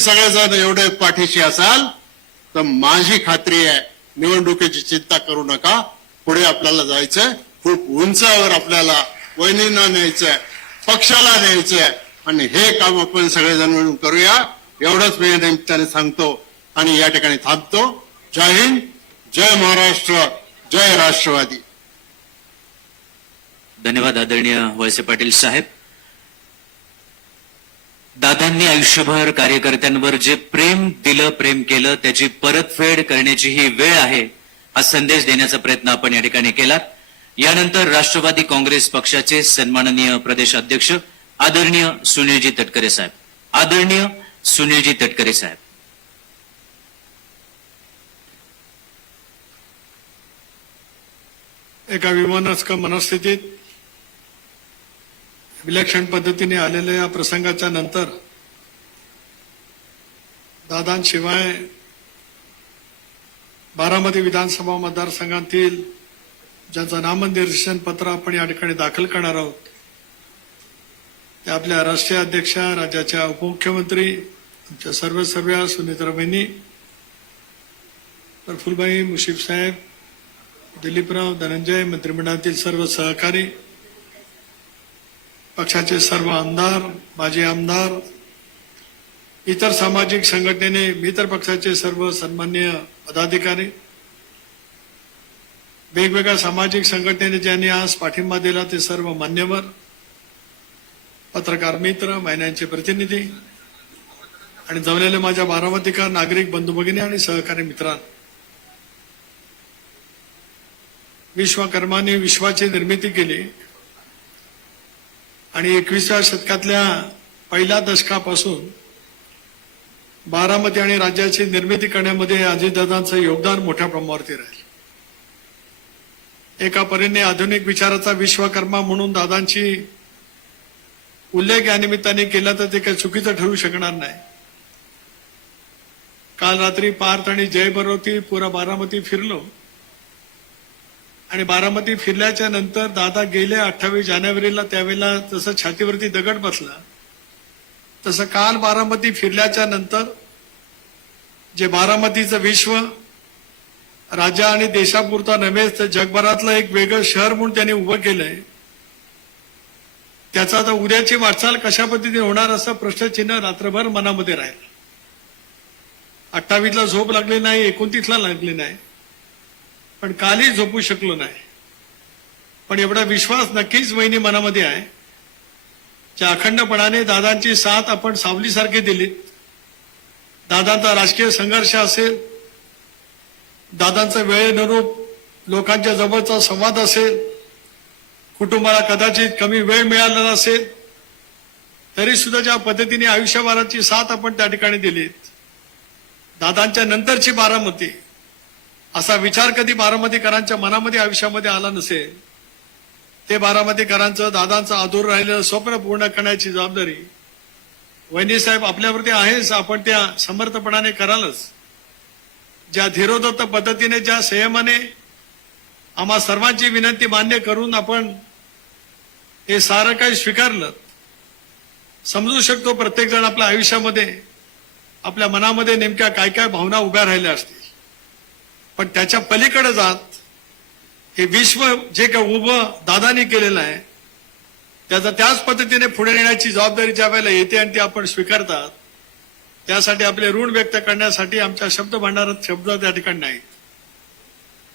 सगळेजण एवढे पाठीशी असाल तर माझी खात्री आहे निवडणुकीची चिंता करू नका. पुढे आपल्याला जायचंय, खूप उंचावर आपल्याला वहिनींना न्यायचंय, पक्षाला न्यायचंय आणि हे काम आपण सगळेजण मिळून करूया. एवढंच मी निमित्ताने सांगतो आणि या ठिकाणी थांबतो. जय हिंद, जय महाराष्ट्र, जय राष्ट्रवादी. धन्यवाद आदरणीय वळसे पाटील साहेब. दादांनी आयुष्यभर कार्यकर्त्यांवर जे प्रेम दिलं, प्रेम केलं, त्याची परतफेड करण्याची ही वेळ आहे हा संदेश देण्याचा प्रयत्न आपण या ठिकाणी केला. यानंतर राष्ट्रवादी काँग्रेस पक्षाचे सन्माननीय प्रदेश अध्यक्ष आदरणीय सुनीलजी तटकरे साहेब. आदरणीय सुनीलजी तटकरे साहेब. एका विमानास्क मनस्थितीत विलक्षण पद्धतीने आलेल्या या प्रसंगाच्या नंतर दादांशिवाय बारामती विधानसभा मतदारसंघातील ज्यांचं नामनिर्देशन पत्र आपण या ठिकाणी दाखल करणार आहोत ते आपल्या राष्ट्रीय अध्यक्षा, राज्याच्या उपमुख्यमंत्री, आमच्या सर्व सुनीता बहिणी, प्रफुल्लभाई मुश्रीफ साहेब, दिलीपराव, धनंजय, मंत्रिमंडळातील सर्व सहकारी, पक्षाचे सर्व आमदार, माजी आमदार, इतर सामाजिक संघटनेने, इतर पक्षाचे सर्व सन्माननीय पदाधिकारी, वेगवेगळ्या सामाजिक संघटनेने ज्यांनी आज पाठिंबा दिला ते सर्व मान्यवर, पत्रकार मित्र, महिलांचे प्रतिनिधी आणि जमलेले माझ्या बारामतीकर नागरिक बंधू भगिनी आणि सहकारी मित्रांनो, विश्वकर्माने विश्वाची निर्मिती केली आणि 21व्या शतकातल्या पहिल्या दशकापासून बारामती आणि राज्याची निर्मिती करण्यामध्ये अजितदादांचं योगदान मोठ्या प्रमाणावरती राहील. एका परीने आधुनिक विचाराचा विश्वकर्मा म्हणून दादांची उल्लेख या निमित्ताने केला तर ते काही चुकीचं ठरू शकणार नाही. काल रात्री पार्थ आणि जय बरोबर पुरा बारामती फिरलो आणि बारामती फिरल्याच्या नंतर दादा गेले 28 जानेवारीला, त्यावेळेला जसं छातीवरती दगड बसला तसं काल बारामती फिरल्याच्या नंतर जे बारामतीचं विश्व राज्य आणि देशापुरता नव्हे तर जगभरातलं एक वेगळं शहर म्हणून त्यांनी उभं केलंय, त्याचा आता उद्याची वाटचाल कशा पद्धतीने होणार असं प्रश्नचिन्ह रात्रभर मनामध्ये राहील. 28ला झोप लागली नाही, 29ला लागली नाही, पण कालही झोपू शकलो नाही. पण एवढा विश्वास नक्कीच वहिनी मनामध्ये आहे ज्या अखंडपणाने दादांची साथ आपण सावलीसारखी दिलीत. दादांचा राजकीय संघर्ष असेल, दादांचा वेळेनुरूप लोकांच्या जवळचा संवाद असेल, कुटुंबाला कदाचित कमी वेळ मिळाला नसेल तरी सुद्धा ज्या पद्धतीने आयुष्यभराची साथ आपण त्या ठिकाणी दिलीत, दादांच्या नंतरची बारामती असा विचार कधी बारामतीकरांच्या मनामध्ये आयुष्यामध्ये आला नसेल. ते बारामतीकरांचं, दादांचं अधूर राहिलेलं स्वप्न पूर्ण करण्याची जबाबदारी वहिनीसाहेब आपल्यावरती आहेच. आपण त्या समर्थपणाने करालच. ज्या धीरोदत्त पद्धतीने, ज्या संयमाने आम्हा सर्वांची विनंती मान्य करून आपण हे सारं काही स्वीकारलं. समजू शकतो प्रत्येक जण आपल्या आयुष्यामध्ये, आपल्या मनामध्ये नेमक्या काय काय भावना उभ्या राहिल्या असतील, पण त्याच्या पलीकडे जात हे विश्व जे काही उभं दादानी केलेलं आहे त्याचा त्याच पद्धतीने पुढे नेण्याची जबाबदारी ज्या वेळेला येते आणि ती आपण स्वीकारतात, त्यासाठी आपले ऋण व्यक्त करण्यासाठी आमच्या शब्द भांडारात शब्द त्या ठिकाणी नाहीत.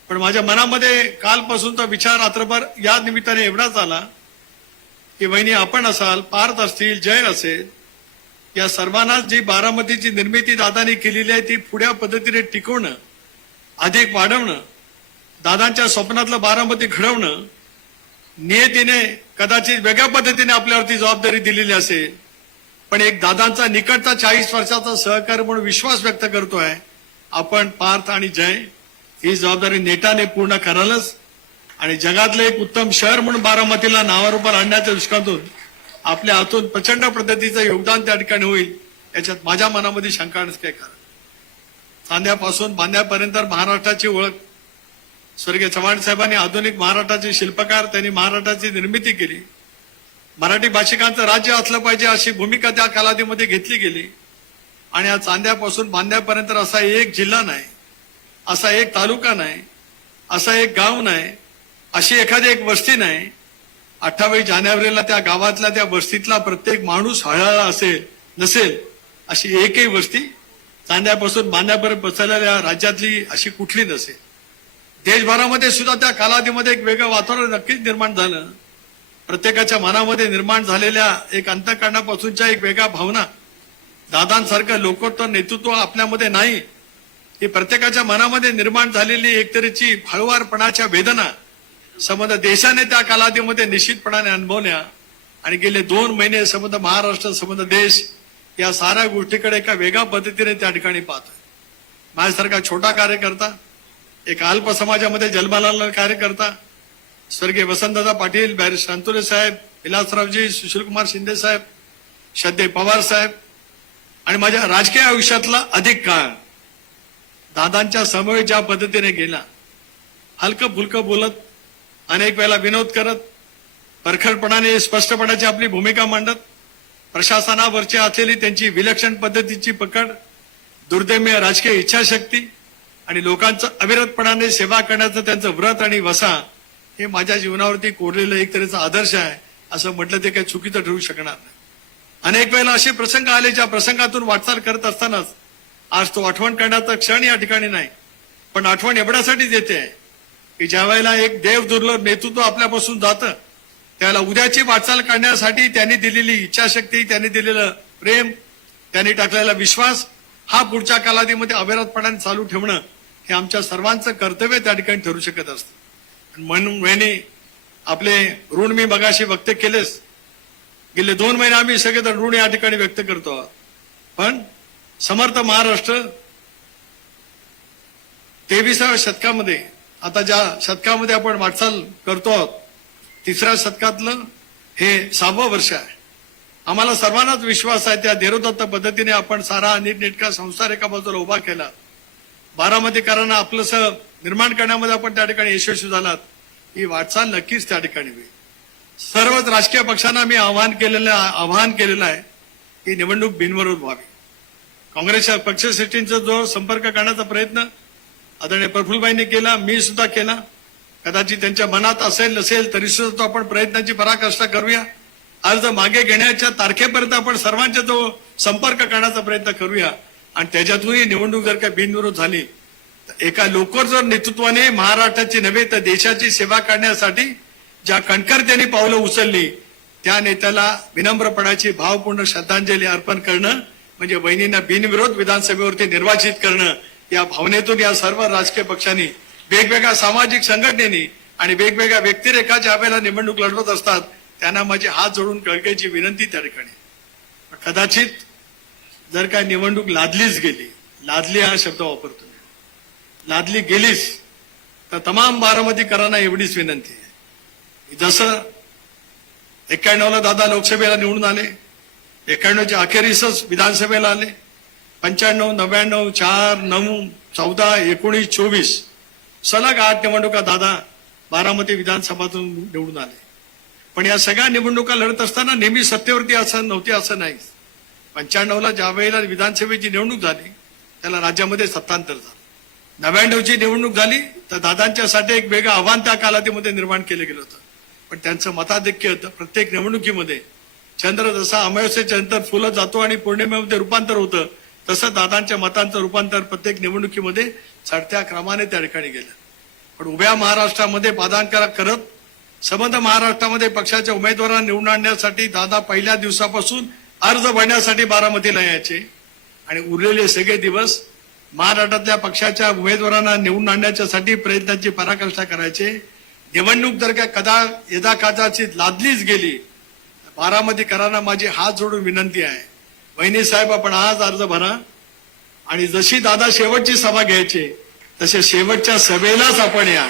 पण माझ्या मनामध्ये कालपासूनचा विचार रात्रभर या निमित्ताने एवढाच आला की वहिनी आपण असाल, पार्थ असतील, जय असेल, या सर्वांनाच जी बारामतीची निर्मिती दादानी केलेली आहे ती पुढ्या पद्धतीने टिकवणं, अधिक वाढवणं, दादांच्या स्वप्नातलं बारामती घडवणं, नियतीने कदाचित वेगळ्या पद्धतीने आपल्यावरती जबाबदारी दिलेली असेल, पण एक दादांचा निकटचा 40 वर्षाचा सहकारी म्हणून विश्वास व्यक्त करतोय. आपण पार्थ आणि जय ही जबाबदारी नेटाने पूर्ण करालच आणि जगातलं एक उत्तम शहर म्हणून बारामतीला नावारूपार आणण्याच्या दृष्टीकोनातून आपल्या हातून प्रचंड पद्धतीचं योगदान त्या ठिकाणी होईल याच्यात माझ्या मनामध्ये शंका नसते. कारण चांद्यापासून बांद्यापर्यंत महाराष्ट्राची ओळख स्वर्गीय चव्हाण साहेबांनी आधुनिक महाराष्ट्राचे शिल्पकार, त्यांनी महाराष्ट्राची निर्मिती केली. मराठी भाषिकांचं राज्य असलं पाहिजे अशी भूमिका त्या कालावधीमध्ये घेतली गेली आणि या चांद्यापासून बांद्यापर्यंत असा एक जिल्हा नाही, असा एक तालुका नाही, असा एक गाव नाही, अशी एखादी एक वस्ती नाही. 28 जानेवारीला त्या गावातल्या त्या वस्तीतला प्रत्येक माणूस हळहळला असेल नसेल अशी एकही वस्ती चांद्यापासून बांद्यापर्यंत पसरलेल्या राज्यातली अशी कुठली नसेल. देशभरामध्ये सुद्धा त्या कालावधीमध्ये एक वेगळं वातावरण नक्कीच निर्माण झालं. प्रत्येकाच्या मनामध्ये निर्माण झालेल्या एक अंतःकरणापासूनच्या एक वेगळ्या भावना, दादांसारखं लोकोत्तर नेतृत्व आपल्यामध्ये नाही, ही प्रत्येकाच्या मनामध्ये निर्माण झालेली एकतरीची हळुवारपणाच्या वेदना संबंध देशाने त्या कालावधीमध्ये निश्चितपणाने अनुभवल्या. आणि गेले 2 महिने संबंध महाराष्ट्र संबंध देश या साऱ्या गोष्टीकडे एका वेगळ्या पद्धतीने त्या ठिकाणी पाहतोय. माझ्यासारखा छोटा कार्यकर्ता, एक अल्प समाजामध्ये जन्माला कार्यकर्ता, स्वर्गीय वसंतदादा पाटील, बॅरिस्टर अंतुरे साहेब, विलासरावजी, सुशीलकुमार शिंदे साहेब, श्रद्धेय पवार साहेब आणि माझ्या राजकीय आयुष्यातला अधिक काळ दादांच्या समवेत ज्या पद्धतीने गेला, हलकं फुलकं बोलत, अनेक वेळेला विनोद करत, परखडपणाने स्पष्टपणाची आपली भूमिका मांडत, प्रशासनावरची असलेली त्यांची विलक्षण पद्धतीची पकड, दुर्दैम्य राजकीय इच्छाशक्ती आणि लोकांचं अविरतपणाने सेवा करण्याचं त्यांचं व्रत आणि वसा, हे माझ्या जीवनावरती कोरलेलं एक तऱ्हेचा आदर्श आहे असं म्हटलं ते काही चुकीचं ठरू शकणार नाही. अनेक वेळेला असे प्रसंग आले ज्या प्रसंगातून वाटचाल करत असतानाच आज तो आठवण करण्याचा क्षण या ठिकाणी नाही, पण आठवण एवढ्यासाठीच येते की ज्या वेळेला एक देव दुर्लभ नेतृत्व आपल्यापासून जातं त्याला उद्याची वाटचाल करण्यासाठी त्यांनी दिलेली इच्छाशक्ती, त्यांनी दिलेलं प्रेम, त्यांनी टाकलेला विश्वास हा पुढच्या कालावधीमध्ये अविरतपणाने चालू ठेवणं हे आमच्या सर्वांचं कर्तव्य त्या ठिकाणी ठरू शकत असतं. म्हणून वेणी आपले ऋण मी मगाशी व्यक्त केलेच. गेले 2 महिने आम्ही सगळेजण ऋण या ठिकाणी व्यक्त करतो आहोत. पण समर्थ महाराष्ट्र 23व्या शतकामध्ये, आता ज्या शतकामध्ये आपण वाटचाल करतो आहोत, 3ऱ्या शतकातलं हे 6वं वर्ष आहे. आम्हाला सर्वांनाच विश्वास आहे त्या धीरोदत्त पद्धतीने आपण सारा नीटनेटका संसार एका बाजूला उभा केला. बारामतीकरांना आपलंसं निर्माण करण्यामध्ये आपण त्या ठिकाणी यशस्वी झालात. ही वाटचाल नक्कीच त्या ठिकाणी होईल. सर्वच राजकीय पक्षांना मी आवाहन केलेलं आहे की निवडणूक बिनविरोध व्हावी. काँग्रेसच्या पक्षश्रेष्ठींचा जो संपर्क करण्याचा प्रयत्न आदरणीय प्रफुल्लभाईंनी केला, मी सुद्धा केला. कदाचित त्यांच्या मनात असेल नसेल तरी सुद्धा तो आपण प्रयत्नांची पराकाष्ठा करूया. अर्ज मागे घेण्याच्या तारखेपर्यंत आपण सर्वांचा जो संपर्क करण्याचा प्रयत्न करूया आणि त्याच्यातूनही निवडणूक जर का बिनविरोध झाली तर एका लोकोत्तर नेतृत्वाने महाराष्ट्राची नव्हे तर देशाची सेवा करण्यासाठी ज्या कणखरतेने पावलं उचलली त्या नेत्याला विनम्रपणाची भावपूर्ण श्रद्धांजली अर्पण करणं म्हणजे वहिनींना बिनविरोध विधानसभेवरती निर्वाचित करणं. या भावनेतून या सर्व राजकीय पक्षांनी, वेगवेगळ्या सामाजिक संघटनेनी आणि वेगवेगळ्या व्यक्तिरेखा ज्या वेळेला निवडणूक लढवत असतात त्यांना माझी हात जोडून कळकळीची विनंती त्या ठिकाणी. कदाचित जर काय निवडणूक लादलीच गेली, लादली हा शब्द वापरतो, लादली गेलीच तर तमाम बारामतीकरांना एवढीच विनंती आहे. जसं 91ला दादा लोकसभेला निवडून आले, 91च्या अखेरीसच विधानसभेला आले, 95, 99, 4, 9, 14, 19, 24 सलग 8 निवडणुका दादा बारामती विधानसभातून निवडून आले. पण या सगळ्या निवडणुका लढत असताना नेहमी सत्तेवरती असं नव्हती असं नाही. 95ला ज्या वेळेला विधानसभेची निवडणूक झाली त्याला राज्यामध्ये सत्तांतर झालं. 99ची निवडणूक झाली तर दादांच्यासाठी एक वेगळं आव्हान त्या कालावधीमध्ये निर्माण केलं गेलं होतं. पण त्यांचं मताधिक्य होतं. प्रत्येक निवडणुकीमध्ये चंद्र जसा अमावस्येच्या नंतर फुलत जातो आणि पौर्णिमेमध्ये रूपांतर होतं तसं दादांच्या मतांचं रूपांतर प्रत्येक निवडणुकीमध्ये चढत्या क्रमाने त्या ठिकाणी गेलं. पण उभ्या महाराष्ट्रामध्ये पादांकरा करत संबंध महाराष्ट्रामध्ये पक्षाच्या उमेदवारांना निवडून आणण्यासाठी दादा पहिल्या दिवसापासून अर्ज भरण्यासाठी बारामतीला यायचे आणि उरलेले सगळे दिवस महाराष्ट्रातल्या पक्षाच्या उमेदवारांना निवडून आणण्याच्यासाठी प्रयत्नांची पराकाष्ठा करायचे. निवडणूक जर का यदा कदाचित लादलीच गेली, बारामतीकरांना माझी हात जोडून विनंती आहे, वहिनी साहेब आपण आज अर्ज भरा आणि जशी दादा शेवटची सभा घ्यायची तसे शेवटच्या सभेलाच आपण या.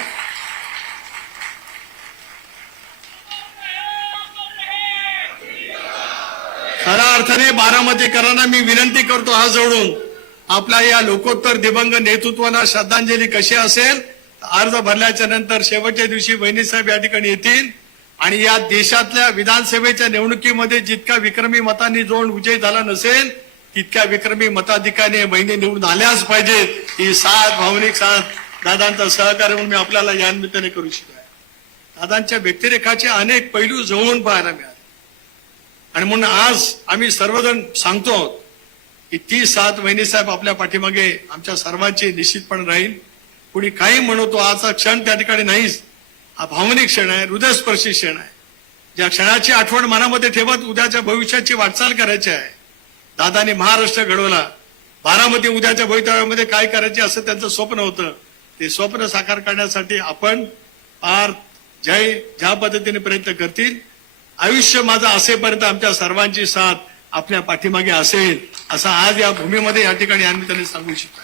खऱ्या अर्थाने बारामतीकरांना मी विनंती करतो हात जोडून, आपल्या या लोकोत्तर दिवंग नेतृत्वाला श्रद्धांजली कशी असेल, अर्ज भरल्याच्या नंतर शेवटच्या दिवशी वहिनी साहेब या ठिकाणी येतील आणि या देशातल्या विधानसभेच्या निवडणुकीमध्ये जितका विक्रमी मतांनी जोड विजय झाला नसेल तितक्या विक्रमी मताधिकाने बहिणी निवडून आल्याच पाहिजेत. ही साथ, भावनिक साथ दादांचा सहकार्य म्हणून मी आपल्याला या निमित्ताने करू इच्छितो आहे. दादांच्या व्यक्तिरेखाचे अनेक पैलू जवळून पाहायला मिळाले आणि म्हणून आज आम्ही सर्वजण सांगतो आहोत की ती साथ वहिनीसाहेब आपल्या पाठीमागे आमच्या सर्वांची निश्चितपणे राहील. कुणी काही म्हणतो, आजचा क्षण त्या ठिकाणी नाहीच. हा भावनिक क्षण आहे, हृदयस्पर्शी क्षण आहे. ज्या क्षणाची आठवण मनामध्ये ठेवत उद्याच्या भविष्याची वाटचाल करायची आहे. दादांनी महाराष्ट्र घडवला. बारामती उद्याच्या भवितव्यामध्ये काय करायचे असं त्यांचं स्वप्न होतं. ते स्वप्न साकार करण्यासाठी आपण ज्या पद्धतीने प्रयत्न करतील, आयुष्य माझं असेपर्यंत आमच्या सर्वांची साथ आपल्या पाठीमागे असेल असं आज या भूमीमध्ये या ठिकाणी आम्ही त्यांनी सांगू इच्छितो.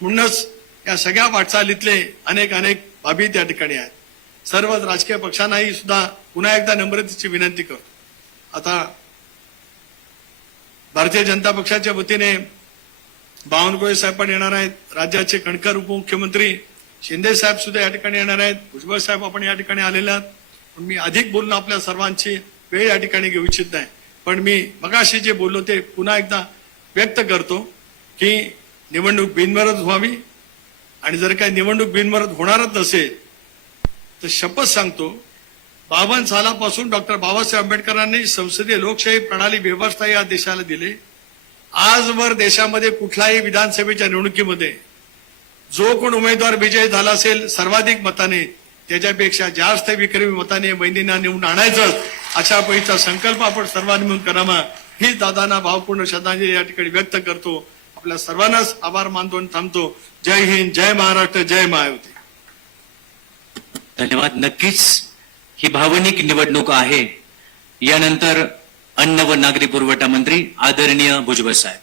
म्हणूनच या सगळ्या वाटचालीतले अनेक बाबी त्या ठिकाणी आहेत. सर्व राजकीय पक्षांनाही सुद्धा पुन्हा एकदा नम्रतेची विनंती करतो. आता भारतीय जनता पक्षाच्या वतीने बावनकुळे साहेब पण येणार आहेत. राज्याचे कणखर उपमुख्यमंत्री शिंदे साहेब सुद्धा या ठिकाणी येणार आहेत. भुजबळ साहेब आपण या ठिकाणी आलेले आहात. पण मी अधिक बोलून आपल्या सर्वांची वेळ या ठिकाणी घेऊ इच्छित नाही. पण मी मगाशी जे बोललो ते पुन्हा एकदा व्यक्त करतो की निवडणूक बिनविरोध व्हावी आणि जर काही निवडणूक बिनविरोध होणारच नसेल तर शपथ सांगतो 52 सालापासून डॉक्टर बाबासाहेब आंबेडकरांनी संसदीय लोकशाही प्रणाली व्यवस्था या देशाला दिली. आजवर देशामध्ये कुठल्याही विधानसभेच्या निवडणुकीमध्ये जो कोण उमेदवार विजयी झाला असेल सर्वाधिक मताने, त्याच्यापेक्षा जास्त विक्रमी मताने बहिणींना निवडून आणायचं अशा पैसा संकल्प आपण सर्वांनी मिळून करावा. ही दादांना भावपूर्ण श्रद्धांजली या ठिकाणी व्यक्त करतो. आपल्या सर्वांनाच आभार मानतो आणि थांबतो. जय हिंद, जय महाराष्ट्र, जय महायुती. धन्यवाद. नक्कीच ही भावनिक निवडणूक आहे. यानंतर अन्न व नागरी पुरवठा मंत्री आदरणीय भुजबळ साहेब.